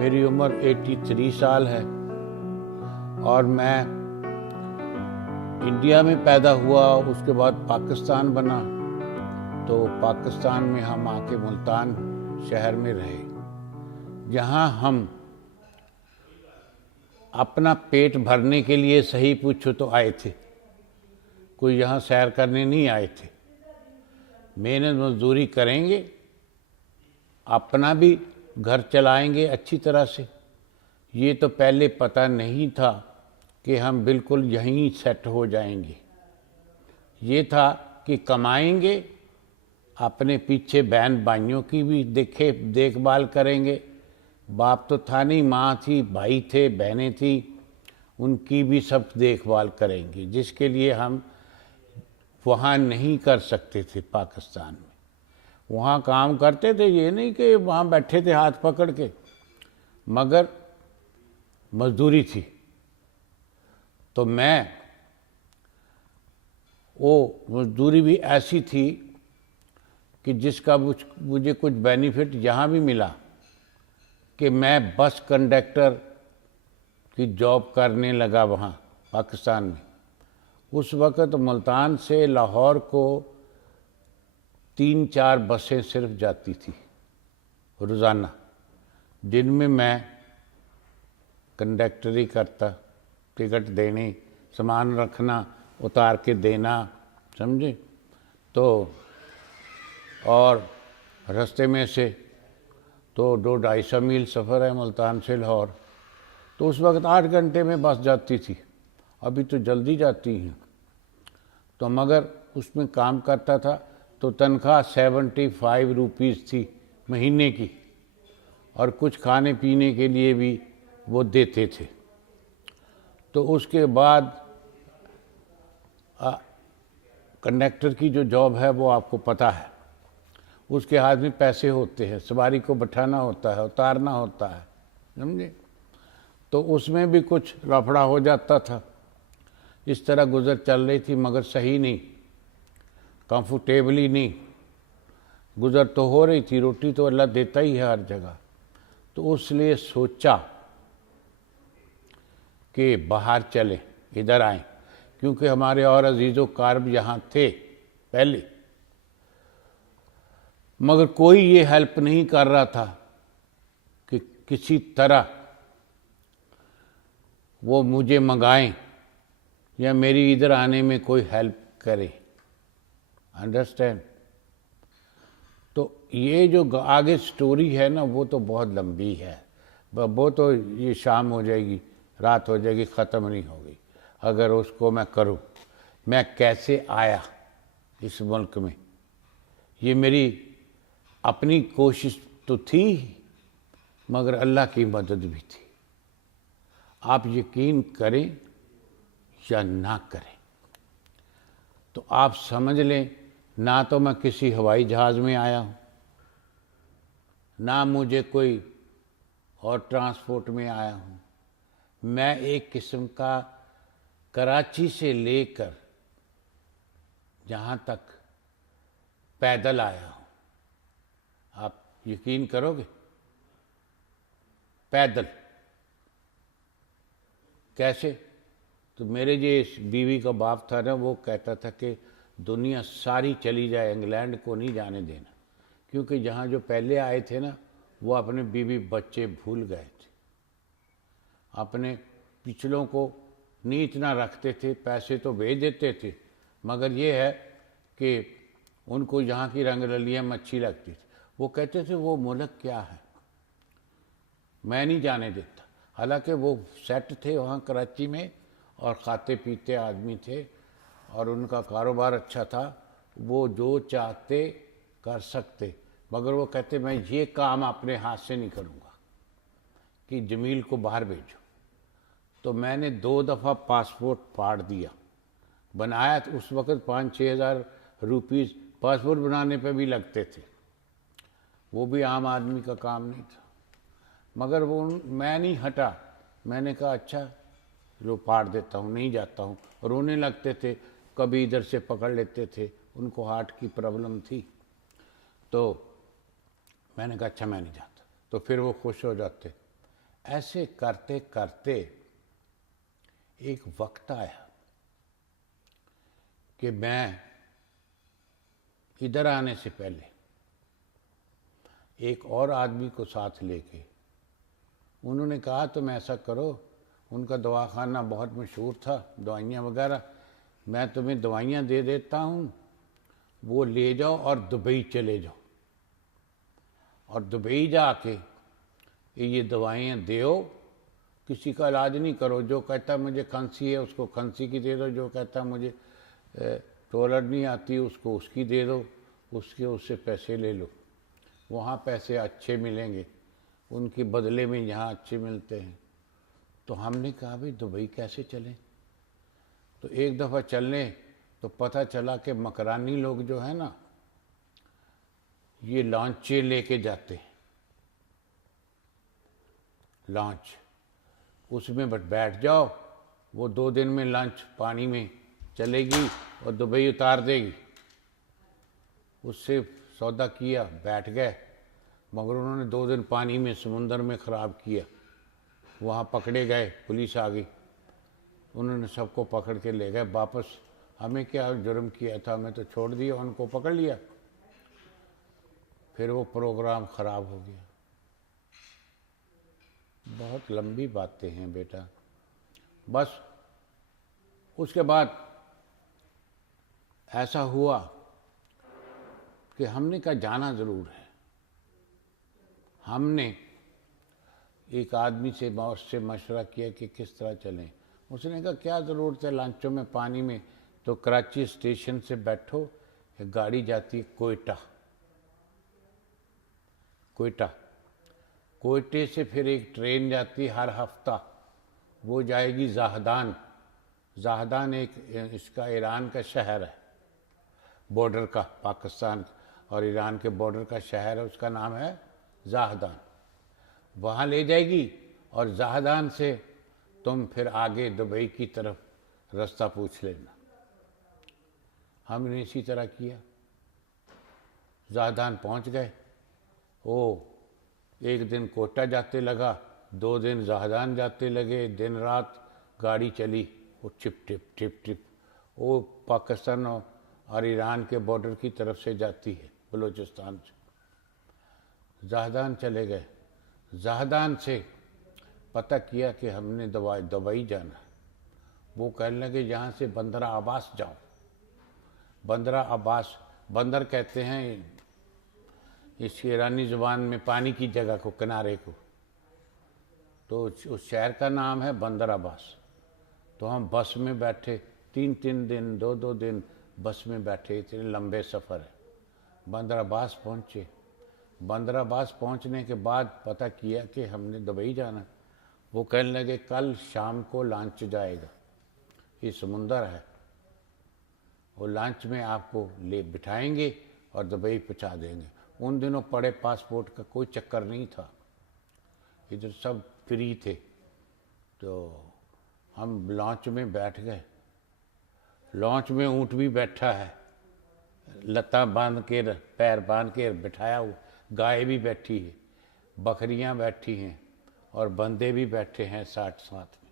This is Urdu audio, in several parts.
میری عمر 83 سال ہے اور میں انڈیا میں پیدا ہوا، اس کے بعد پاکستان بنا، تو پاکستان میں ہم آ کے ملتان شہر میں رہے، جہاں ہم اپنا پیٹ بھرنے کے لیے صحیح پوچھو تو آئے تھے، کوئی یہاں سیر کرنے نہیں آئے تھے۔ محنت مزدوری کریں گے، اپنا بھی گھر چلائیں گے اچھی طرح سے۔ یہ تو پہلے پتہ نہیں تھا کہ ہم بالکل یہیں سیٹ ہو جائیں گے۔ یہ تھا کہ کمائیں گے، اپنے پیچھے بہن بھائیوں کی بھی دیکھ بھال کریں گے، باپ تو تھا نہیں، ماں تھی، بھائی تھے، بہنیں تھیں، ان کی بھی سب دیکھ بھال کریں گے، جس کے لیے ہم وہاں نہیں کر سکتے تھے پاکستان میں۔ وہاں کام کرتے تھے، یہ نہیں کہ وہاں بیٹھے تھے ہاتھ پکڑ کے، مگر مزدوری تھی۔ تو میں وہ مزدوری بھی ایسی تھی کہ جس کا مجھے کچھ بینیفٹ یہاں بھی ملا کہ میں بس کنڈکٹر کی جاب کرنے لگا وہاں پاکستان میں۔ اس وقت ملتان سے لاہور کو 3-4 بسیں صرف جاتی تھی روزانہ، جن میں میں کنڈکٹری کرتا، ٹکٹ دینے، سامان رکھنا، اتار کے دینا، سمجھے؟ تو اور رستے میں سے تو 200-250 میل سفر ہے ملتان سے لاہور، تو اس وقت 8 گھنٹے میں بس جاتی تھی، ابھی تو جلدی جاتی ہیں۔ تو مگر اس میں کام کرتا تھا تو تنخواہ 75 روپیز تھی مہینے کی، اور کچھ کھانے پینے کے لیے بھی وہ دیتے تھے۔ تو اس کے بعد کنڈکٹر کی جو جاب ہے وہ آپ کو پتہ ہے، اس کے ہاتھ میں پیسے ہوتے ہیں، سواری کو بٹھانا ہوتا ہے، اتارنا ہوتا ہے، سمجھے؟ تو اس میں بھی کچھ لفڑا ہو جاتا تھا۔ اس طرح گزر چل رہی تھی، مگر صحیح نہیں، کمفرٹیبلی نہیں، گزر تو ہو رہی تھی، روٹی تو اللہ دیتا ہی ہے ہر جگہ۔ تو اس لیے سوچا کہ باہر چلیں، ادھر آئیں، کیونکہ ہمارے اور عزیز و اقارب یہاں تھے پہلے، مگر کوئی یہ ہیلپ نہیں کر رہا تھا کہ کسی طرح وہ مجھے منگائیں یا میری ادھر آنے میں کوئی ہیلپ کرے، انڈرسٹینڈ؟ تو یہ جو آگے سٹوری ہے نا، وہ تو بہت لمبی ہے، وہ تو یہ شام ہو جائے گی، رات ہو جائے گی، ختم نہیں ہوگی اگر اس کو میں کروں۔ میں کیسے آیا اس ملک میں، یہ میری اپنی کوشش تو تھی، مگر اللہ کی مدد بھی تھی۔ آپ یقین کریں یا نہ کریں، تو آپ سمجھ لیں، نہ تو میں کسی ہوائی جہاز میں آیا ہوں، نہ مجھے کوئی اور ٹرانسپورٹ میں آیا ہوں، میں ایک قسم کا کراچی سے لے کر جہاں تک پیدل آیا ہوں۔ آپ یقین کرو گے؟ پیدل کیسے؟ تو میرے جو بیوی کا باپ تھا نا، وہ کہتا تھا کہ دنیا ساری چلی جائے، انگلینڈ کو نہیں جانے دینا، کیونکہ جہاں جو پہلے آئے تھے نا، وہ اپنے بیوی بچے بھول گئے تھے، اپنے پچھلوں کو نہیں اتنا رکھتے تھے، پیسے تو بھیج دیتے تھے، مگر یہ ہے کہ ان کو یہاں کی رنگ رلیاں اچھی لگتی تھی۔ وہ کہتے تھے وہ ملک کیا ہے، میں نہیں جانے دیتا۔ حالانکہ وہ سیٹ تھے وہاں کراچی میں، اور کھاتے پیتے آدمی تھے، اور ان کا کاروبار اچھا تھا، وہ جو چاہتے کر سکتے، مگر وہ کہتے میں یہ کام اپنے ہاتھ سے نہیں کروں گا کہ جمیل کو باہر بھیجو۔ تو میں نے 2 دفعہ پاسپورٹ پھاڑ دیا، بنایا تو اس وقت 5-6 ہزار روپیز پاسپورٹ بنانے پہ بھی لگتے تھے، وہ بھی عام آدمی کا کام نہیں تھا، مگر وہ میں نہیں ہٹا، میں نے کہا اچھا جو پھاڑ دیتا ہوں، نہیں جاتا ہوں۔ رونے لگتے تھے، کبھی ادھر سے پکڑ لیتے تھے، ان کو ہارٹ کی پرابلم تھی، تو میں نے کہا اچھا میں نہیں جاتا، تو پھر وہ خوش ہو جاتے، ایسے کرتے کرتے ایک وقت آیا کہ میں ادھر آنے سے پہلے ایک اور آدمی کو ساتھ لے کے انہوں نے کہا تم ایسا کرو، ان کا دواخانہ بہت مشہور تھا، دوائیاں وغیرہ، میں تمہیں دوائیاں دے دیتا ہوں، وہ لے جاؤ اور دبئی چلے جاؤ، اور دبئی جا کے یہ دوائیاں دیو، کسی کا علاج نہیں کرو، جو کہتا مجھے کھانسی ہے اس کو کھانسی کی دے دو، جو کہتا مجھے ٹولر نہیں آتی اس کو اس کی دے دو، اس سے پیسے لے لو، وہاں پیسے اچھے ملیں گے، ان کے بدلے میں یہاں اچھے ملتے ہیں۔ تو ہم نے کہا بھئی دبئی کیسے چلیں؟ تو ایک دفعہ چلنے تو پتہ چلا کہ مکرانی لوگ جو ہے نا یہ لانچیں لے کے جاتے ہیں، لانچ، اس میں بیٹھ جاؤ، وہ 2 دن میں لانچ پانی میں چلے گی اور دبئی اتار دے گی۔ اس سے سودا کیا، بیٹھ گئے، مگر انہوں نے 2 دن پانی میں سمندر میں خراب کیا، وہاں پکڑے گئے، پولیس آ گئی، انہوں نے سب کو پکڑ کے لے گئے واپس۔ ہمیں کیا جرم کیا تھا، ہمیں تو چھوڑ دیا، ان کو پکڑ لیا، پھر وہ پروگرام خراب ہو گیا۔ بہت لمبی باتیں ہیں بیٹا۔ بس اس کے بعد ایسا ہوا کہ ہم نے کہا جانا ضرور ہے۔ ہم نے ایک آدمی سے مشورہ کیا کہ کس طرح چلیں۔ اس نے کہا کیا ضرورت ہے لانچوں میں پانی میں، تو کراچی اسٹیشن سے بیٹھو، ایک گاڑی جاتی ہے کوئٹہ، کوئٹے سے پھر ایک ٹرین جاتی ہے ہر ہفتہ، وہ جائے گی زاہدان ایک اس کا ایران کا شہر ہے، بارڈر کا، پاکستان اور ایران کے بارڈر کا شہر ہے، اس کا نام ہے زاہدان، وہاں لے جائے گی، اور زاہدان سے تم پھر آگے دبئی کی طرف رستہ پوچھ لینا۔ ہم نے اسی طرح کیا، زاہدان پہنچ گئے، ایک دن کوئٹہ جاتے لگا، 2 دن زاہدان جاتے لگے، دن رات گاڑی چلی، وہ ٹپ ٹپ ٹپ ٹپ، وہ پاکستان اور ایران کے بارڈر کی طرف سے جاتی ہے، بلوچستان سے۔ زاہدان چلے گئے، زاہدان سے پتہ کیا کہ ہم نے دبئی جانا ہے، وہ کہنے لگے یہاں سے بندر عباس جاؤ۔ بندر عباس، بندر کہتے ہیں اس ایرانی زبان میں پانی کی جگہ کو، کنارے کو، تو اس شہر کا نام ہے بندر عباس۔ تو ہم بس میں بیٹھے، 3 دن 2 دن بس میں بیٹھے، اتنے لمبے سفر ہے، بندر عباس پہنچے۔ بندر عباس پہنچنے کے بعد پتہ کیا کہ ہم نے دبئی جانا، وہ کہنے لگے کل شام کو لانچ جائے گا، یہ سمندر ہے، وہ لانچ میں آپ کو بٹھائیں گے اور دبئی پہنچا دیں گے۔ ان دنوں پڑے پاسپورٹ کا کوئی چکر نہیں تھا، ادھر سب فری تھے، تو ہم لانچ میں بیٹھ گئے۔ لانچ میں اونٹ بھی بیٹھا ہے، لتاں باندھ کے، پیر باندھ کے بٹھایا ہوا، گائے بھی بیٹھی ہے، بکریاں بیٹھی ہیں، اور بندے بھی بیٹھے ہیں ساتھ میں،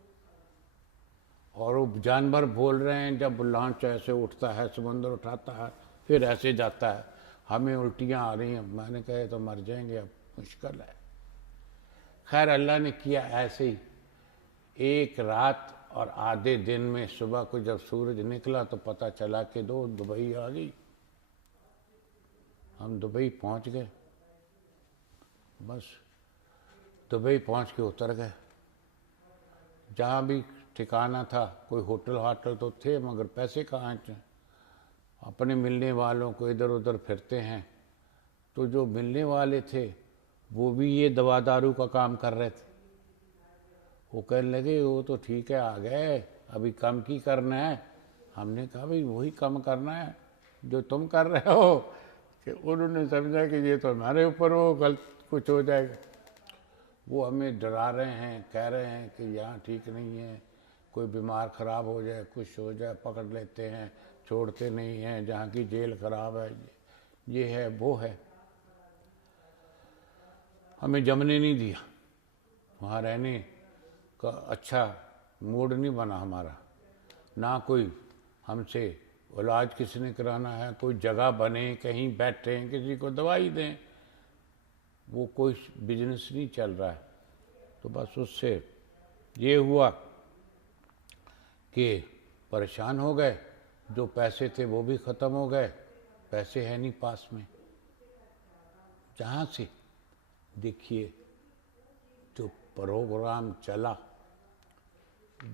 اور وہ جانور بول رہے ہیں۔ جب لانچ ایسے اٹھتا ہے، سمندر اٹھاتا ہے، پھر ایسے جاتا ہے، ہمیں الٹیاں آ رہی ہیں، میں نے کہا تو مر جائیں گے، اب مشکل ہے۔ خیر اللہ نے کیا ایسے ہی، ایک رات اور آدھے دن میں صبح کو جب سورج نکلا تو پتہ چلا کہ دبئی آ گئی۔ ہم دبئی پہنچ گئے، بس دبئی پہنچ کے اتر گئے، جہاں بھی ٹھکانہ تھا، کوئی ہوٹل تو تھے مگر پیسے کہاں تھے، اپنے ملنے والوں کو ادھر ادھر پھرتے ہیں، تو جو ملنے والے تھے وہ بھی یہ دوا دارو کا کام کر رہے تھے، وہ کہنے لگے وہ تو ٹھیک ہے آ گئے، ابھی کم کی کرنا ہے۔ ہم نے کہا بھئی وہی کم کرنا ہے جو تم کر رہے ہو، کہ انہوں نے سمجھا کہ یہ تو ہمارے اوپر وہ غلط کچھ ہو جائے گا، وہ ہمیں ڈرا رہے ہیں، کہہ رہے ہیں کہ یہاں ٹھیک نہیں ہے، کوئی بیمار خراب ہو جائے، کچھ ہو جائے، پکڑ لیتے ہیں، چھوڑتے نہیں ہیں، جہاں کی جیل خراب ہے، یہ ہے وہ ہے، ہمیں جمنے نہیں دیا۔ وہاں رہنے کا اچھا موڈ نہیں بنا ہمارا، نہ کوئی ہم سے علاج کس نے کرانا ہے، کوئی جگہ بنے کہیں بیٹھیں کسی کو دوائی دیں، وہ کوئی بزنس نہیں چل رہا ہے۔ تو بس اس سے یہ ہوا کہ پریشان ہو گئے، جو پیسے تھے وہ بھی ختم ہو گئے، پیسے ہیں نہیں پاس میں۔ جہاں سے دیکھیے جو پروگرام چلا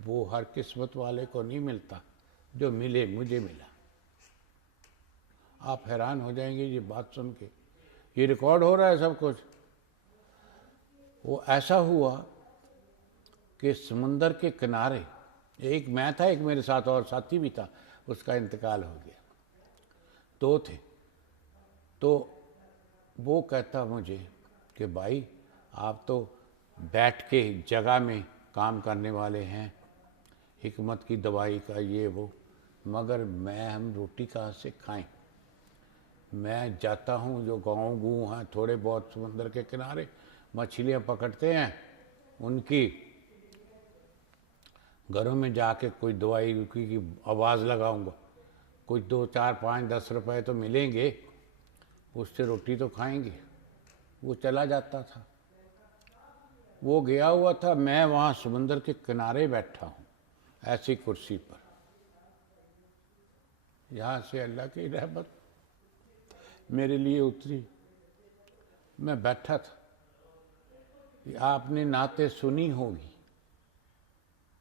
وہ ہر قسمت والے کو نہیں ملتا، جو ملے مجھے ملا۔ آپ حیران ہو جائیں گے یہ بات سن کے، یہ ریکارڈ ہو رہا ہے سب کچھ۔ وہ ایسا ہوا کہ سمندر کے کنارے، ایک میں تھا، ایک میرے ساتھ اور ساتھی بھی تھا، اس کا انتقال ہو گیا، دو تھے۔ تو وہ کہتا مجھے کہ بھائی آپ تو بیٹھ کے جگہ میں کام کرنے والے ہیں، حکمت کی دوائی کا یہ وہ، مگر ہم روٹی کہاں سے کھائیں؟ میں جاتا ہوں جو گاؤں گوں ہیں تھوڑے بہت سمندر کے کنارے، مچھلیاں پکڑتے ہیں، ان کی گھروں میں جا کے کوئی دوائی کی آواز لگاؤں گا، کچھ 2 4 5 10 روپے تو ملیں گے، اس سے روٹی تو کھائیں گے۔ وہ چلا جاتا تھا، وہ گیا ہوا تھا، میں وہاں سمندر کے کنارے بیٹھا ہوں ایسی کرسی پر۔ یہاں سے اللہ کی رحمت میرے لیے اتری، میں بیٹھا تھا۔ آپ نے نعتیں سنی ہوگی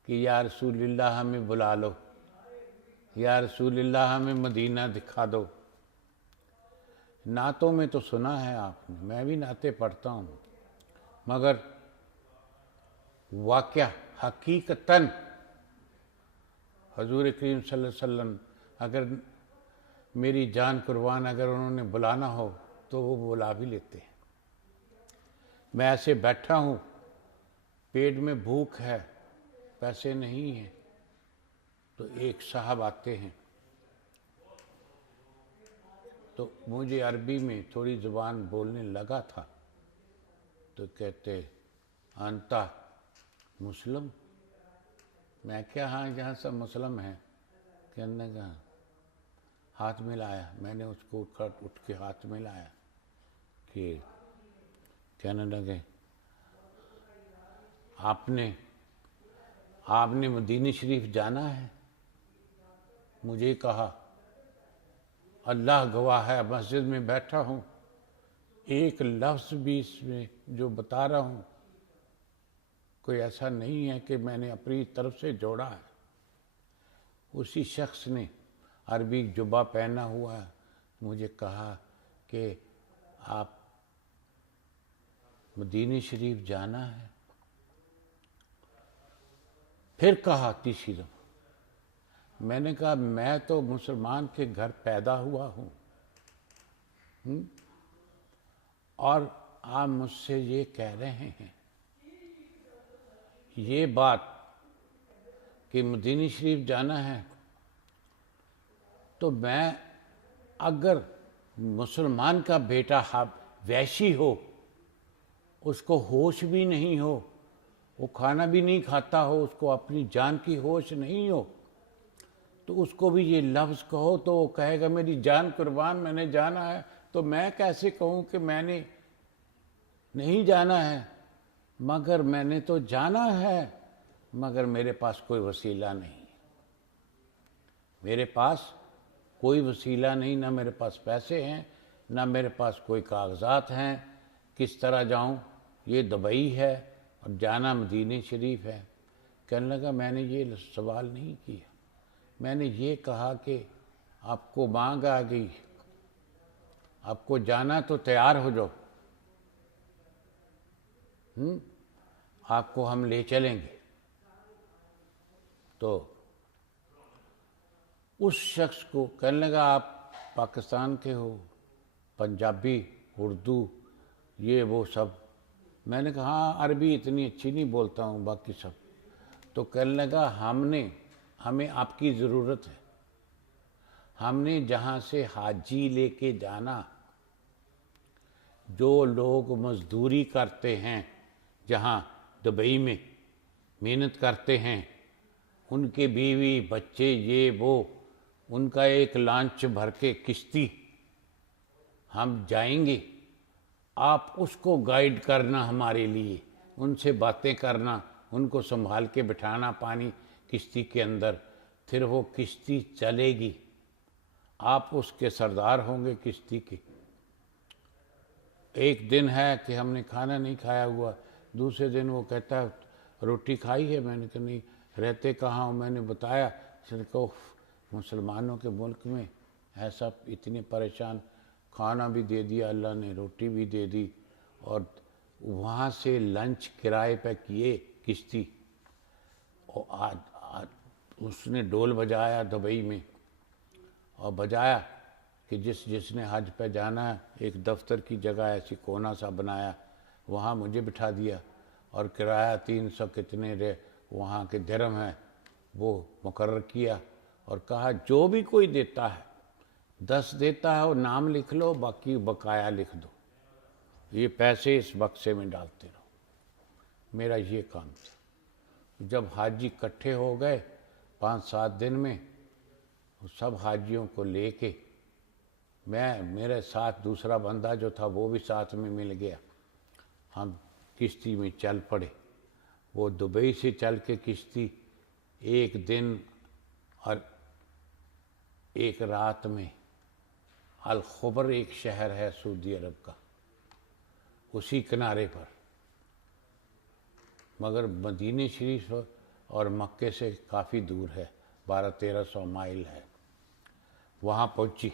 کہ یا رسول اللہ ہمیں بلا لو، یا رسول اللہ ہمیں مدینہ دکھا دو۔ نعتوں میں تو سنا ہے آپ نے، میں بھی نعتیں پڑھتا ہوں، مگر واقعہ حقیقتاً حضور کریم صلی اللہ علیہ وسلم اگر میری جان قربان اگر انہوں نے بلانا ہو تو وہ بلا بھی لیتے ہیں۔ میں ایسے بیٹھا ہوں، پیٹ میں بھوک ہے، پیسے نہیں ہیں، تو ایک صاحب آتے ہیں، تو مجھے عربی میں تھوڑی زبان بولنے لگا تھا، تو کہتے انتا مسلم؟ میں کیا ہاں یہاں سب مسلم ہیں؟ کہنے کا ہاتھ ملایا، میں نے اس کو اٹھ کے ہاتھ ملایا کہ کہنے لگے آپ نے مدینہ شریف جانا ہے؟ مجھے کہا اللہ گواہ ہے مسجد میں بیٹھا ہوں، ایک لفظ بھی اس میں جو بتا رہا ہوں کوئی ایسا نہیں ہے کہ میں نے اپنی طرف سے جوڑا ہے۔ اسی شخص نے عربی جبہ پہنا ہوا ہے، مجھے کہا کہ آپ مدینہ شریف جانا ہے؟ پھر کہا تیسری دفعہ، میں نے کہا میں تو مسلمان کے گھر پیدا ہوا ہوں، اور آپ مجھ سے یہ کہہ رہے ہیں، یہ بات کہ مدینہ شریف جانا ہے، تو میں اگر مسلمان کا بیٹا وحشی ہو، اس کو ہوش بھی نہیں ہو، وہ کھانا بھی نہیں کھاتا ہو، اس کو اپنی جان کی ہوش نہیں ہو، تو اس کو بھی یہ لفظ کہو تو وہ کہے گا میری جان قربان میں نے جانا ہے، تو میں کیسے کہوں کہ میں نے نہیں جانا ہے؟ مگر میں نے تو جانا ہے، مگر میرے پاس کوئی وسیلہ نہیں، میرے پاس کوئی وسیلہ نہیں، نہ میرے پاس پیسے ہیں، نہ میرے پاس کوئی کاغذات ہیں، کس طرح جاؤں؟ یہ دبئی ہے اور جانا مدینہ شریف ہے۔ کہنے لگا میں نے یہ سوال نہیں کیا، میں نے یہ کہا کہ آپ کو مانگ آ گئی، آپ کو جانا تو تیار ہو جاؤ، آپ کو ہم لے چلیں گے۔ تو اس شخص کو کہنے لگا آپ پاکستان کے ہو، پنجابی، اردو، یہ وہ سب؟ میں نے کہا ہاں عربی اتنی اچھی نہیں بولتا ہوں، باقی سب۔ تو کہنے لگا ہمیں آپ کی ضرورت ہے، ہم نے جہاں سے حاجی لے کے جانا، جو لوگ مزدوری کرتے ہیں جہاں دبئی میں محنت کرتے ہیں، ان کے بیوی بچے یہ وہ، ان کا ایک لانچ بھر کے کشتی ہم جائیں گے، آپ اس کو گائیڈ کرنا ہمارے لیے، ان سے باتیں کرنا، ان کو سنبھال کے بٹھانا پانی کشتی کے اندر، پھر وہ کشتی چلے گی، آپ اس کے سردار ہوں گے کشتی کے۔ ایک دن ہے کہ ہم نے کھانا نہیں کھایا ہوا، دوسرے دن وہ کہتا ہے روٹی کھائی ہے؟ میں نے کہا نہیں۔ رہتے کہاں ہوں؟ میں نے بتایا، اس نے کہا مسلمانوں کے ملک میں ایسا اتنے پریشان، کھانا بھی دے دیا اللہ نے، روٹی بھی دے دی، اور وہاں سے لنچ کرائے پہ کیے کشتی، اور اس نے ڈول بجایا دبئی میں، اور بجایا کہ جس نے حج پہ جانا ہے، ایک دفتر کی جگہ ایسی کونا سا بنایا، وہاں مجھے بٹھا دیا، اور کرایہ 300 کتنے وہاں کے درہم ہیں وہ مقرر کیا، اور کہا جو بھی کوئی دیتا ہے 10 دیتا ہے وہ نام لکھ لو، باقی بقایا لکھ دو، یہ پیسے اس بکسے میں ڈالتے رہو۔ میرا یہ کام تھا۔ جب حاجی اکٹھے ہو گئے 5-7 دن میں، سب حاجیوں کو لے کے، میرے ساتھ دوسرا بندہ جو تھا وہ بھی ساتھ میں مل گیا، ہم کشتی میں چل پڑے۔ وہ دبئی سے چل کے کشتی 1 دن اور 1 رات میں الخبر ایک شہر ہے سعودی عرب کا، اسی کنارے پر، مگر مدینہ شریف اور مکے سے کافی دور ہے، 1200-1300 مائل ہے۔ وہاں پہنچی،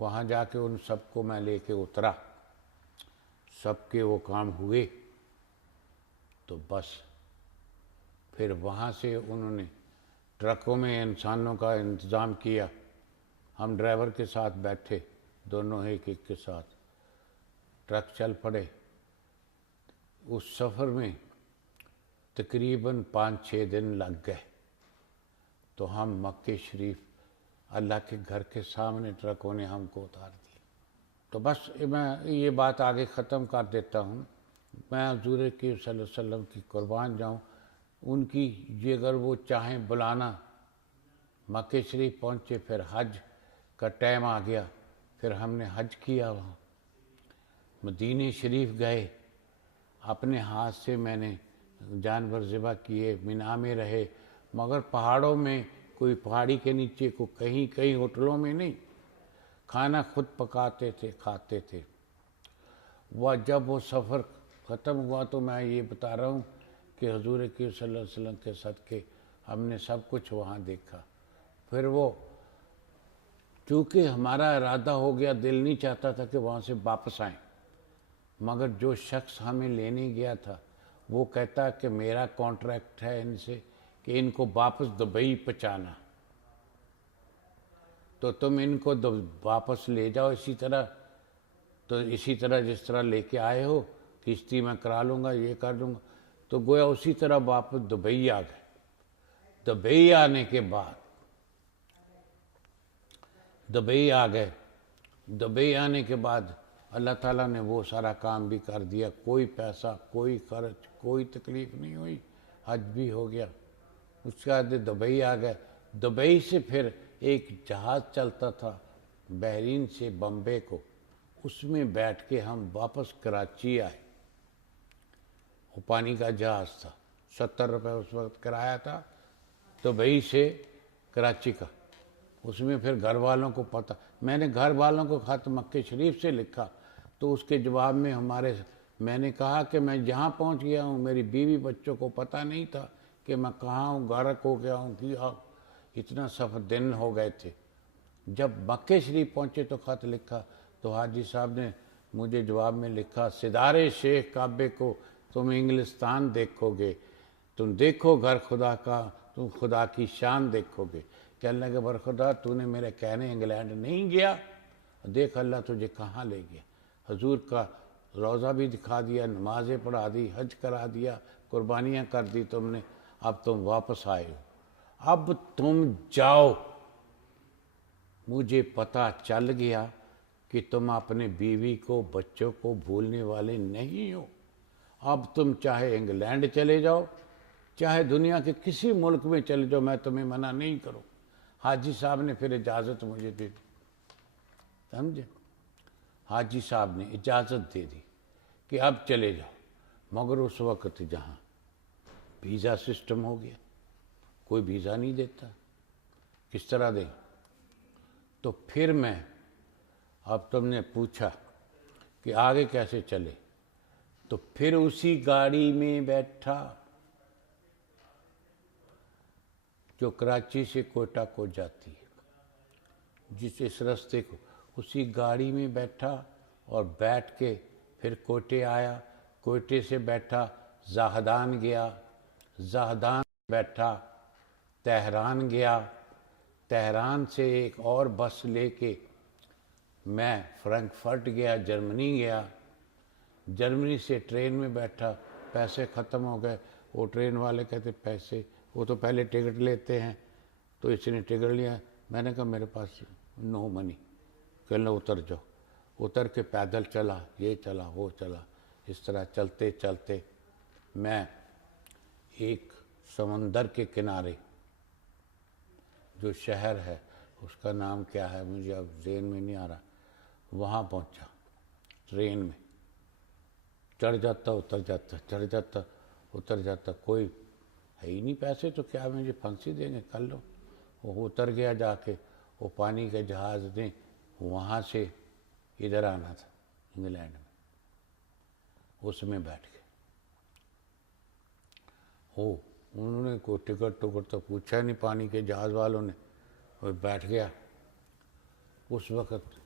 وہاں جا کے ان سب کو میں لے کے اترا، سب کے وہ کام ہوئے، تو بس پھر وہاں سے انہوں نے ٹرکوں میں انسانوں کا انتظام کیا، ہم ڈرائیور کے ساتھ بیٹھے، دونوں ایک کے ساتھ ٹرک چل پڑے۔ اس سفر میں تقریباً 5-6 دن لگ گئے، تو ہم مکہ شریف اللہ کے گھر کے سامنے ٹرکوں نے ہم کو اتار دیا۔ تو بس میں یہ بات آگے ختم کر دیتا ہوں۔ میں حضور کی صلی اللہ علیہ وسلم کی قربان جاؤں، ان کی یہ اگر وہ چاہیں بلانا، مکہ شریف پہنچے، پھر حج کا ٹائم آ گیا، پھر ہم نے حج کیا، وہاں مدینہ شریف گئے، اپنے ہاتھ سے میں نے جانور ذبح کیے، مینا میں رہے، مگر پہاڑوں میں، کوئی پہاڑی کے نیچے کو کہیں ہوٹلوں میں نہیں، کھانا خود پکاتے تھے، کھاتے تھے۔ جب وہ سفر ختم ہوا تو میں یہ بتا رہا ہوں کہ حضور کی صلی اللہ علیہ وسلم کے صدقے ہم نے سب کچھ وہاں دیکھا۔ پھر وہ چونکہ ہمارا ارادہ ہو گیا، دل نہیں چاہتا تھا کہ وہاں سے واپس آئیں، مگر جو شخص ہمیں لینے گیا تھا وہ کہتا کہ میرا کانٹریکٹ ہے ان سے کہ ان کو واپس دبئی پہنچانا، تو تم ان کو واپس لے جاؤ اسی طرح، تو اسی طرح جس طرح لے کے آئے ہو، کشتی میں کرا لوں گا، یہ کر لوں گا۔ تو گویا اسی طرح واپس دبئی آ گئے۔ دبئی آنے کے بعد دبئی آنے کے بعد اللہ تعالیٰ نے وہ سارا کام بھی کر دیا، کوئی پیسہ، کوئی خرچ، کوئی تکلیف نہیں ہوئی، حج بھی ہو گیا۔ اس کے بعد دبئی آ گئے۔ دبئی سے پھر ایک جہاز چلتا تھا بحرین سے بمبے کو، اس میں بیٹھ کے ہم واپس کراچی آئے۔ وہ پانی کا جہاز تھا، 70 روپے اس وقت کرایہ تھا دبئی سے کراچی کا۔ اس میں پھر گھر والوں کو پتہ، میں نے گھر والوں کو خط مکہ شریف سے لکھا، تو اس کے جواب میں میں نے کہا کہ میں یہاں پہنچ گیا ہوں، میری بیوی بچوں کو پتہ نہیں تھا کہ میں کہاں ہوں، غرق ہو گیا ہوں، اتنا سفر دن ہو گئے تھے۔ جب مکہ شریف پہنچے تو خط لکھا، تو حاجی صاحب نے مجھے جواب میں لکھا، صدارے شیخ کعبے کو تم انگلستان دیکھو گے، تم دیکھو گھر خدا کا، تم خدا کی شان دیکھو گے۔ کہنے لگے برخدا تو نے میرے کہنے انگلینڈ نہیں گیا، دیکھ اللہ تجھے کہاں لے گیا۔ حضور کا روضہ بھی دکھا دیا، نمازیں پڑھا دی، حج کرا دیا، قربانیاں کر دی تم نے، اب تم واپس آئے ہو، اب تم جاؤ۔ مجھے پتہ چل گیا کہ تم اپنے بیوی کو، بچوں کو بھولنے والے نہیں ہو، اب تم چاہے انگلینڈ چلے جاؤ چاہے دنیا کے کسی ملک میں چلے جاؤ، میں تمہیں منع نہیں کروں۔ حاجی صاحب نے پھر اجازت مجھے دے دی، سمجھے؟ حاجی صاحب نے اجازت دے دی کہ اب چلے جاؤ، مگر اس وقت جہاں ویزا سسٹم ہو گیا، کوئی ویزا نہیں دیتا، کس طرح دیں؟ تو پھر میں، اب تم نے پوچھا کہ آگے کیسے چلے، تو پھر اسی گاڑی میں بیٹھا جو کراچی سے کوئٹہ کو جاتی ہے، جس اس رستے کو، اسی گاڑی میں بیٹھا اور بیٹھ کے پھر کوئٹے آیا، کوئٹے سے بیٹھا زاہدان گیا، زاہدان بیٹھا تہران گیا، تہران سے ایک اور بس لے کے میں فرینکفرٹ گیا، جرمنی گیا، جرمنی سے ٹرین میں بیٹھا، پیسے ختم ہو گئے، وہ ٹرین والے کہتے پیسے، وہ تو پہلے ٹکٹ لیتے ہیں، تو اس نے ٹکٹ لیا، میں نے کہا میرے پاس نو منی، کہنا اتر جاؤ، اتر کے پیدل چلا، یہ چلا وہ چلا، اس طرح چلتے چلتے میں ایک سمندر کے کنارے جو شہر ہے، اس کا نام کیا ہے مجھے اب ذہن میں نہیں آ رہا، وہاں پہنچا ٹرین میں، چڑھ جاتا اتر جاتا، چڑھ جاتا اتر جاتا، کوئی ہے ہی نہیں پیسے، تو کیا مجھے پھنسی دیں گے، کر لو۔ وہ اتر گیا جا کے، وہ پانی کے جہاز نے وہاں سے ادھر آنا تھا انگلینڈ میں، اس میں بیٹھ گئے، انہوں نے کوئی ٹکٹ تو پوچھا نہیں پانی کے جہاز والوں نے، وہ بیٹھ گیا۔ اس وقت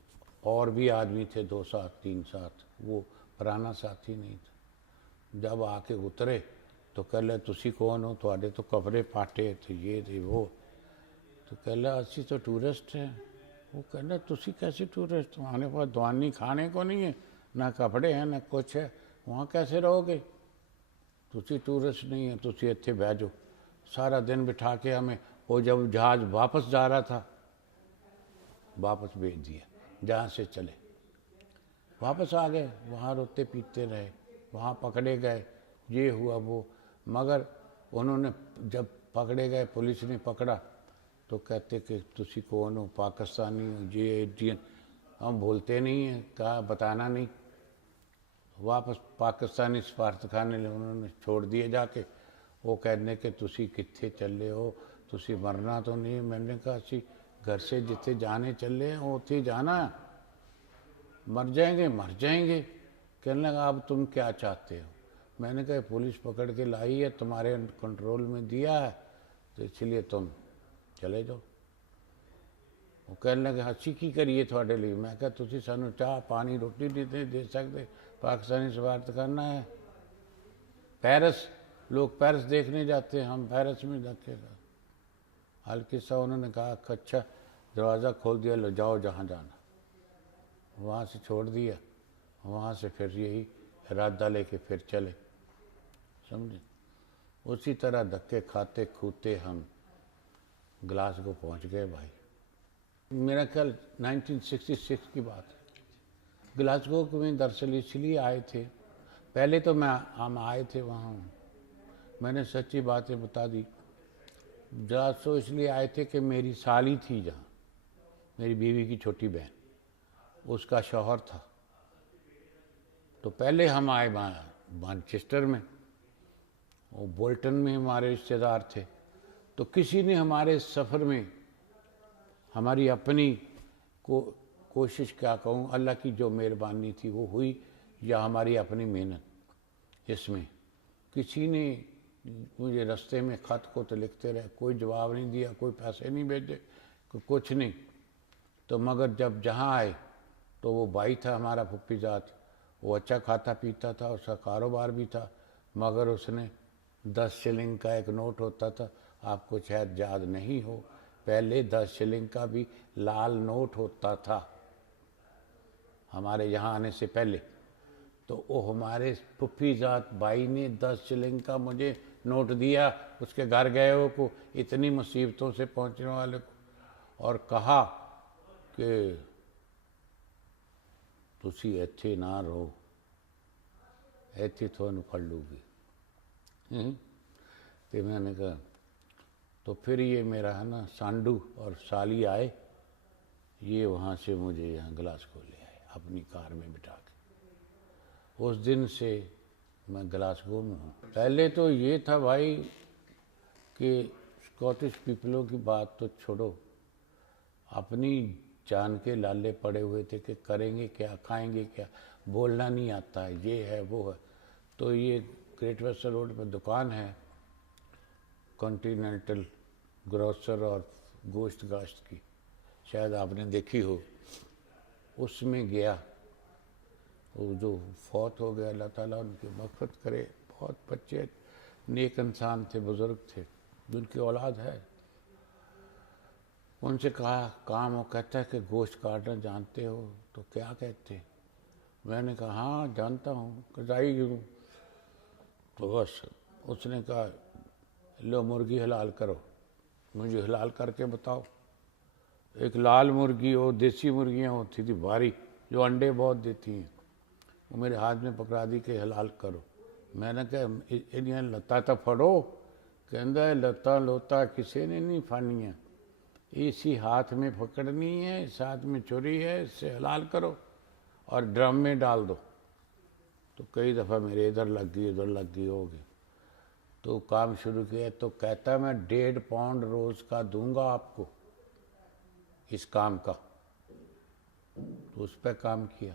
اور بھی آدمی تھے، 2 ساتھ 3 ساتھ، وہ پرانا ساتھی نہیں تھا۔ جب آ کے اترے تو کہہ لے تسی کون ہو، تھوڑے تو کپڑے پاٹے تھے، یہ تھے وہ، تو کہہ لے اسی تو ٹورسٹ ہیں۔ وہ کہنا تسی کیسے ٹورسٹ، ہمارے پاس دوانی کھانے کو نہیں ہے، نہ کپڑے ہیں نہ کچھ ہے، وہاں کیسے رہو گے، تسی ٹورسٹ نہیں ہیں، تسی اتھے بھیجو۔ سارا دن بٹھا کے ہمیں، وہ جب جہاز واپس جا رہا تھا واپس بھیج دیا، جہاں سے چلے واپس آ گئے، وہاں روتے پیتے رہے، وہاں پکڑے گئے، یہ ہوا وہ، مگر انہوں نے جب پکڑے گئے، پولیس نے پکڑا تو کہتے کہ تسی کون ہو، پاکستانی ہو، یہ انڈین، ہم بولتے نہیں ہیں، کہا بتانا نہیں، واپس پاکستانی سفارت خانے لے انہوں نے چھوڑ دیے جا کے۔ وہ کہنے کہ تسی کتھے چلے ہو، تسی مرنا تو نہیں، میں نے کہا اسی گھر سے جتھے جانے چلے ہیں اتھے جانا ہے، مر جائیں گے مر جائیں گے۔ کہنے لگا اب تم کیا چاہتے ہو، میں نے کہا پولیس پکڑ کے لائی ہے، تمہارے کنٹرول میں دیا ہے، تو اس لیے تم چلے جاؤ۔ وہ کہنے لگے ہنسی کی کریے تھوڑے لیے، میں کہا تسی سانو چاہ پانی روٹی نہیں دے سکتے، پاکستانی سفارت کرنا ہے، پیرس، لوگ پیرس دیکھنے جاتے ہیں، ہم پیرس میں دیکھے گا۔ ہلکی سا انہوں نے کہا اچھا، دروازہ کھول دیا، لو جاؤ جہاں جانا، وہاں سے چھوڑ دیا، وہاں سے پھر یہی ارادہ لے کے پھر چلے، سمجھے؟ اسی طرح دھکے کھاتے کھوتے ہم گلاسگو پہنچ گئے بھائی، میرا خیال 1966 کی بات ہے۔ گلاسگو میں دراصل اس لیے آئے تھے، پہلے تو ہم آئے تھے وہاں، میں نے سچی باتیں بتا دی، گلاسگو اس لیے آئے تھے کہ میری سالی تھی جہاں، میری بیوی کی چھوٹی بہن، اس کا شوہر تھا، تو پہلے ہم آئے مانچسٹر میں، وہ بولٹن میں ہمارے رشتہ دار تھے، تو کسی نے ہمارے سفر میں ہماری اپنی کوشش، کیا کہوں، اللہ کی جو مہربانی تھی وہ ہوئی، یا ہماری اپنی محنت، اس میں کسی نے مجھے رستے میں خط کو تو لکھتے رہے، کوئی جواب نہیں دیا، کوئی پیسے نہیں بھیجے، کچھ نہیں، تو مگر جب جہاں آئے تو وہ بھائی تھا ہمارا پھپھی ذات، وہ اچھا کھاتا پیتا تھا، اس کا کاروبار بھی تھا، مگر اس نے 10 شلنگ کا ایک نوٹ ہوتا تھا، آپ کو شاید یاد نہیں ہو، پہلے 10 شلنگ کا بھی لال نوٹ ہوتا تھا ہمارے یہاں آنے سے پہلے، تو وہ ہمارے پھپھی ذات بھائی نے 10 شلنگ کا مجھے نوٹ دیا، اس کے گھر گئے ہو کو، اتنی مصیبتوں سے پہنچنے والے کو، اور کہا کہ تسی ایتھے نہ رہو، ایتھی تھوڑا پڑھ لوں گی. تو میں نے کہا تو پھر یہ میرا ہے نا سانڈو اور سالی آئے, یہ وہاں سے مجھے یہاں گلاسگو لے آئے اپنی کار میں بٹھا کے. اس دن سے میں گلاسگو میں ہوں. پہلے تو یہ تھا بھائی کہ اسکاٹش پیپلوں کی بات تو چھوڑو, اپنی جان کے لالے پڑے ہوئے تھے کہ کریں گے کیا, کھائیں گے کیا, بولنا نہیں آتا ہے, یہ ہے وہ ہے. تو یہ گریٹ ویسٹرن روڈ پہ دکان ہے کانٹیننٹل گروسر اور گوشت گاشت کی, شاید آپ نے دیکھی ہو. اس میں گیا, وہ جو فوت ہو گیا اللہ تعالیٰ ان کی مغفرت کرے, بہت بچے نیک انسان تھے, بزرگ تھے, جن کی اولاد ہے. ان سے کہا کام, وہ کہتا ہے کہ گوشت کاٹنا جانتے ہو تو کیا کہتے. میں نے کہا ہاں جانتا ہوں, قضائی ہوں. تو بس اس نے کہا لو مرغی حلال کرو, مجھے حلال کر کے بتاؤ. ایک لال مرغی, وہ دیسی مرغیاں ہوتی تھی بھاری جو انڈے بہت دیتی ہیں, وہ میرے ہاتھ میں پکڑا دی کہ حلال کرو. میں نے کہا انہیں لتا تو پھڑو, کہندا ہے لتا لوتا کسی نے نہیں پھڑنی ہے, اسی ہاتھ میں پکڑنی ہے, اس ہاتھ میں چھری ہے, اس سے حلال کرو اور ڈرم میں ڈال دو. تو کئی دفعہ میرے ادھر لگ گئی ادھر لگ گئی ہو گئی. تو کام شروع کیا تو کہتا میں 1.5 پاؤنڈ روز کا دوں گا آپ کو اس کام کا. تو اس پہ کام کیا.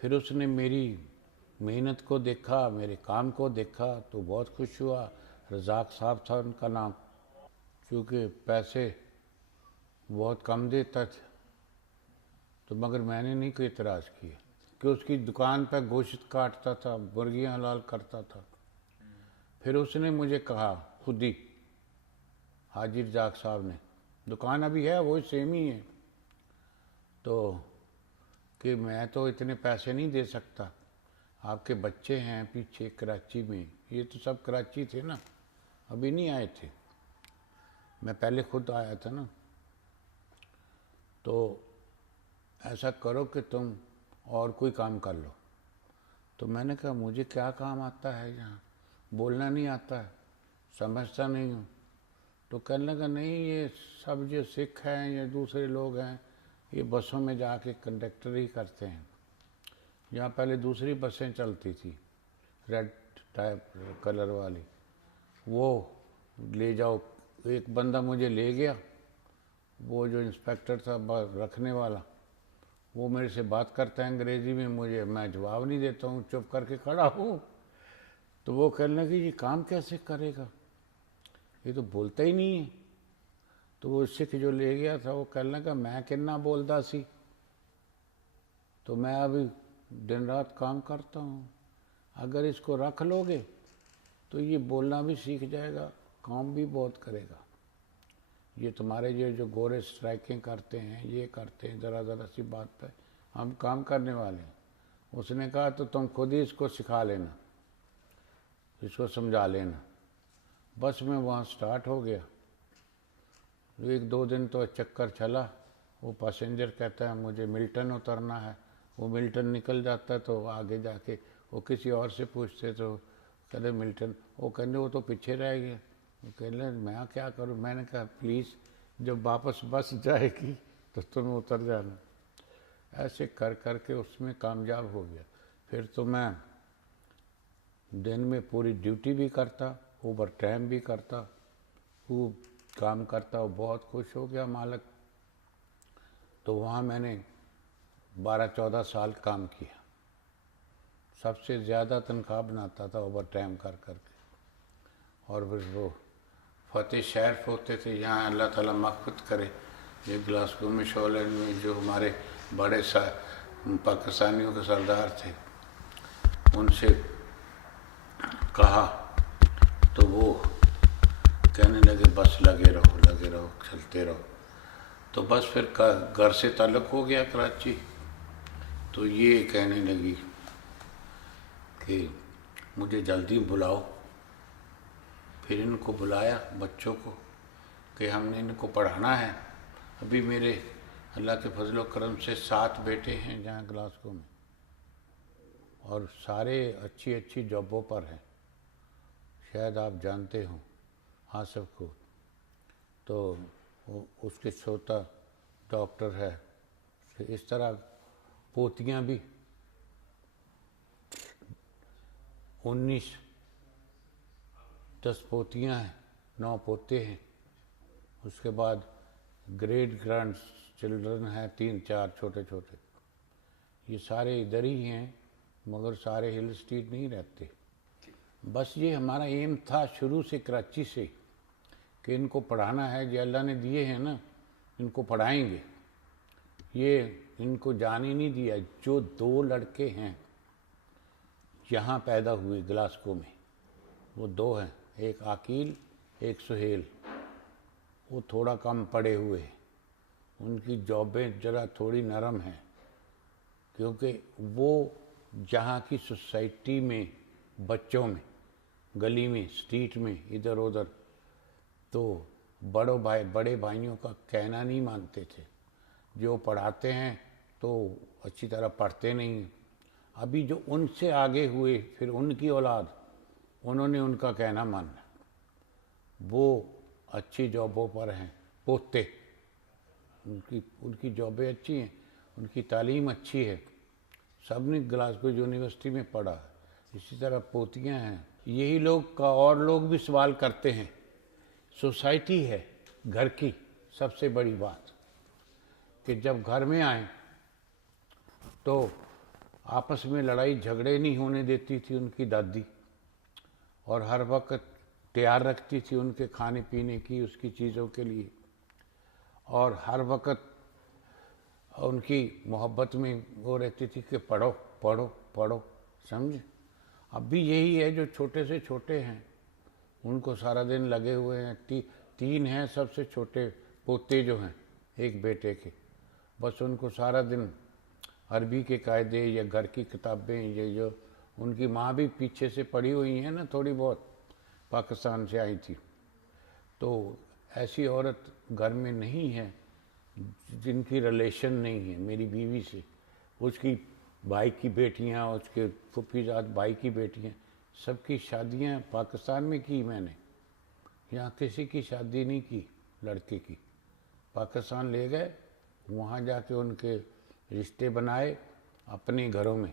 پھر اس نے میری محنت کو دیکھا, میرے کام کو دیکھا تو بہت خوش ہوا. رزاق صاحب تھا ان کا نام. چونکہ پیسے بہت کم دیتا تھا تو مگر میں نے نہیں کوئی اعتراض کیا کہ اس کی دکان پہ گوشت کاٹتا تھا, مرغیاں حلال کرتا تھا. پھر اس نے مجھے کہا خود ہی, حاجی رزاق صاحب نے, دکان ابھی ہے وہی سیم ہی ہے, تو کہ میں تو اتنے پیسے نہیں دے سکتا, آپ کے بچے ہیں پیچھے کراچی میں, یہ تو سب کراچی تھے نا, ابھی نہیں آئے تھے, میں پہلے خود آیا تھا نا. تو ایسا کرو کہ تم اور کوئی کام کر لو. تو میں نے کہا مجھے کیا کام آتا ہے یہاں, بولنا نہیں آتا ہے, سمجھتا نہیں ہوں. تو کہنے لگا نہیں یہ سب جو سکھ ہیں یا دوسرے لوگ ہیں یہ بسوں میں جا کے کنڈکٹر ہی کرتے ہیں. یہاں پہلے دوسری بسیں چلتی تھی ریڈ ٹائپ کلر والی, وہ لے جاؤ. ایک بندہ مجھے لے گیا, وہ جو انسپیکٹر تھا رکھنے والا, وہ میرے سے بات کرتا ہے انگریزی میں, میں جواب نہیں دیتا ہوں, چپ کر کے کھڑا ہوں. تو وہ کہنے لگا یہ کام کیسے کرے گا, یہ تو بولتا ہی نہیں ہے. تو وہ سکھ جو لے گیا تھا وہ کہنے لگا میں کنا بولتا سی, تو میں ابھی دن رات کام کرتا ہوں, اگر اس کو رکھ لو گے تو یہ بولنا بھی سیکھ جائے گا, کام بھی بہت کرے گا. یہ تمہارے جو گورے اسٹرائکنگ کرتے ہیں, یہ کرتے ہیں, ذرا ذرا سی بات پہ ہم کام کرنے والے ہیں. اس نے کہا تو تم خود ہی اس کو سکھا لینا, اس کو سمجھا لینا. بس میں وہاں سٹارٹ ہو گیا. 1-2 دن تو چکر چلا. وہ پیسنجر کہتا ہے مجھے ملٹن اترنا ہے, وہ ملٹن نکل جاتا ہے تو آگے جا کے وہ کسی اور سے پوچھتے تو کہتے ملٹن, وہ کہنے وہ تو پیچھے رہ گیا. وہ کہنے میں کیا کروں. میں نے کہا پلیز جب واپس بس جائے گی تو تم اتر جانا. ایسے کر کر کے اس میں کامیاب ہو گیا. پھر تو میں دن میں پوری ڈیوٹی بھی کرتا, اوور ٹائم بھی کرتا, خوب کام کرتا. وہ بہت خوش ہو گیا مالک. تو وہاں میں نے 12-14 سال کام کیا. سب سے زیادہ تنخواہ بناتا تھا اوور ٹائم کر کر کے. اور پھر وہ فتح شریف ہوتے تھے یہاں, اللہ تعالیٰ مغفرت کرے, یہ گلاسگو میں شولین میں جو ہمارے بڑے پاکستانیوں کے سردار تھے, ان سے کہا تو وہ کہنے لگے بس لگے رہو چلتے رہو. تو بس پھر گھر سے تعلق ہو گیا کراچی. تو یہ کہنے لگی کہ مجھے جلدی بلاؤ. پھر ان کو بلایا بچوں کو کہ ہم نے ان کو پڑھانا ہے. ابھی میرے اللہ کے فضل و کرم سے 7 بیٹے ہیں جہاں گلاسگو میں, اور سارے اچھی اچھی جابوں پر ہیں، شاید آپ جانتے ہوں آصف کو، تو اس کے چھوٹا ڈاکٹر ہے، اس طرح پوتیاں بھی 10 پوتیاں ہیں، 9 پوتے ہیں، اس کے بعد گریٹ گرانڈ چلڈرن ہیں 3-4 چھوٹے چھوٹے، یہ سارے ادھر ہی ہیں، مگر سارے ہل اسٹیٹ نہیں رہتے۔ بس یہ ہمارا ایم تھا شروع سے کراچی سے کہ ان کو پڑھانا ہے، جو اللہ نے دیے ہیں نا ان کو پڑھائیں گے، یہ ان کو جانے نہیں دیا۔ جو 2 لڑکے ہیں یہاں پیدا ہوئے گلاسکو میں، وہ 2 ہیں، ایک عقیل ایک سہیل، وہ تھوڑا کم پڑھے ہوئے ہیں، ان کی جابیں ذرا تھوڑی نرم ہیں، کیونکہ وہ جہاں کی سوسائٹی میں بچوں میں گلی میں اسٹریٹ میں ادھر ادھر تو بڑے بھائیوں کا کہنا نہیں مانتے تھے، جو پڑھاتے ہیں تو اچھی طرح پڑھتے نہیں ہیں۔ ابھی جو ان سے آگے ہوئے پھر ان کی اولاد، انہوں نے ان کا کہنا مانا، وہ اچھی جابوں پر ہیں، پوتے ان کی جابیں اچھی ہیں، ان کی تعلیم اچھی ہے، سب نے گلاسکو یونیورسٹی میں پڑھا ہے۔ اسی طرح پوتیاں ہیں۔ یہی لوگ کا اور لوگ بھی سوال کرتے ہیں، سوسائٹی ہے گھر کی سب سے بڑی بات، کہ جب گھر میں آئیں تو آپس میں لڑائی جھگڑے نہیں ہونے دیتی تھی ان کی دادی، اور ہر وقت تیار رکھتی تھی ان کے کھانے پینے کی، اس کی چیزوں کے لیے، اور ہر وقت ان کی محبت میں وہ رہتی تھی کہ پڑھو پڑھو پڑھو، سمجھے؟ اب بھی یہی ہے، جو چھوٹے سے چھوٹے ہیں ان کو سارا دن لگے ہوئے ہیں، 3 ہیں سب سے چھوٹے پوتے جو ہیں ایک بیٹے کے، بس ان کو سارا دن عربی کے قاعدے یا گھر کی کتابیں، یہ جو ان کی ماں بھی پیچھے سے پڑھی ہوئی ہیں نا تھوڑی بہت، پاکستان سے آئی تھی، تو ایسی عورت گھر میں نہیں ہے جن کی ریلیشن نہیں ہے میری بیوی سے، اس کی بھائی کی بیٹیاں، اس کے پھوپھی زاد بھائی کی بیٹیاں، سب کی شادیاں پاکستان میں کی میں نے، یہاں کسی کی شادی نہیں کی لڑکے کی، پاکستان لے گئے، وہاں جا کے ان کے رشتے بنائے اپنے گھروں میں۔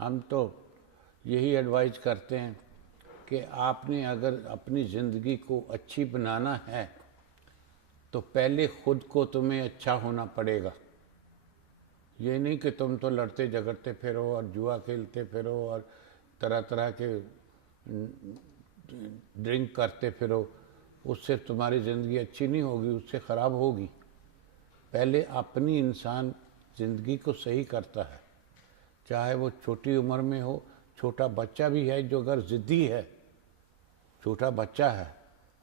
ہم تو یہی ایڈوائز کرتے ہیں کہ آپ نے اگر اپنی زندگی کو اچھی بنانا ہے تو پہلے خود کو تمہیں اچھا ہونا پڑے گا، یہ نہیں کہ تم تو لڑتے جھگڑتے پھرو اور جوا کھیلتے پھرو اور طرح طرح کے ڈرنک کرتے پھرو، اس سے تمہاری زندگی اچھی نہیں ہوگی، اس سے خراب ہوگی۔ پہلے اپنی انسان زندگی کو صحیح کرتا ہے، چاہے وہ چھوٹی عمر میں ہو، چھوٹا بچہ بھی ہے جو اگر ضدی ہے، چھوٹا بچہ ہے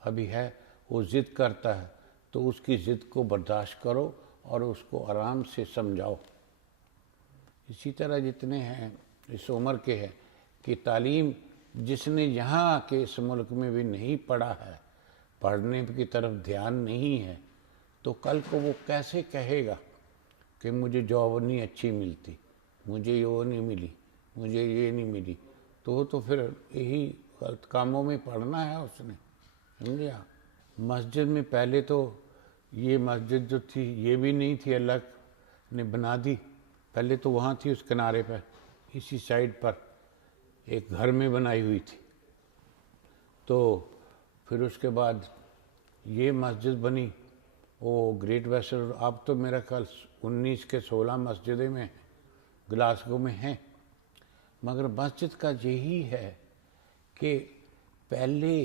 ابھی ہے، وہ ضد کرتا ہے تو اس کی ضد کو برداشت کرو اور اس کو آرام سے سمجھاؤ۔ اسی طرح جتنے ہیں اس عمر کے ہیں کہ تعلیم جس نے یہاں آ کے اس ملک میں بھی نہیں پڑھا ہے، پڑھنے کی طرف دھیان نہیں ہے، تو کل کو وہ کیسے کہے گا کہ مجھے جاب نہیں اچھی ملتی، مجھے وہ نہیں ملی، مجھے یہ نہیں ملی، تو وہ تو پھر یہی غلط کاموں میں پڑھنا ہے اس نے، سمجھے آپ؟ مسجد میں پہلے تو یہ مسجد جو تھی یہ بھی نہیں تھی، اللہ نے بنا دی، پہلے تو وہاں تھی اس کنارے پہ، اسی سائڈ پر ایک گھر میں بنائی ہوئی تھی، تو پھر اس کے بعد یہ مسجد بنی، وہ گریٹ ویسٹرن، اب تو میرا خیال 19 کے 16 مسجدیں میں گلاسگو میں ہیں، مگر مسجد کا یہی ہے کہ پہلے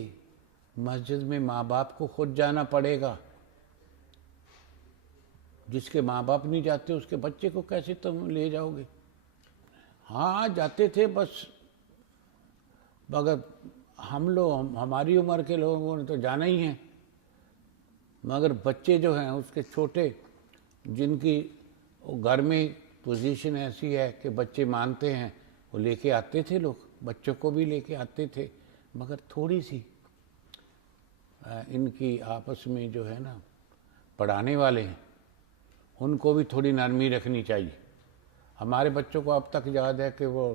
مسجد میں ماں باپ کو خود جانا پڑے گا، جس کے ماں باپ نہیں جاتے اس کے بچے کو کیسے تم لے جاؤ گے؟ ہاں جاتے تھے بس، مگر ہم لوگ ہماری عمر کے لوگوں نے تو جانا ہی ہے، مگر بچے جو ہیں اس کے چھوٹے، جن کی گھر میں پوزیشن ایسی ہے کہ بچے مانتے ہیں، وہ لے کے آتے تھے، لوگ بچوں کو بھی لے کے آتے تھے، مگر تھوڑی سی ان کی آپس میں جو ہے نا پڑھانے والے ہیں ان کو بھی تھوڑی نرمی رکھنی چاہیے۔ ہمارے بچوں کو اب تک یاد ہے کہ وہ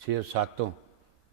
6-7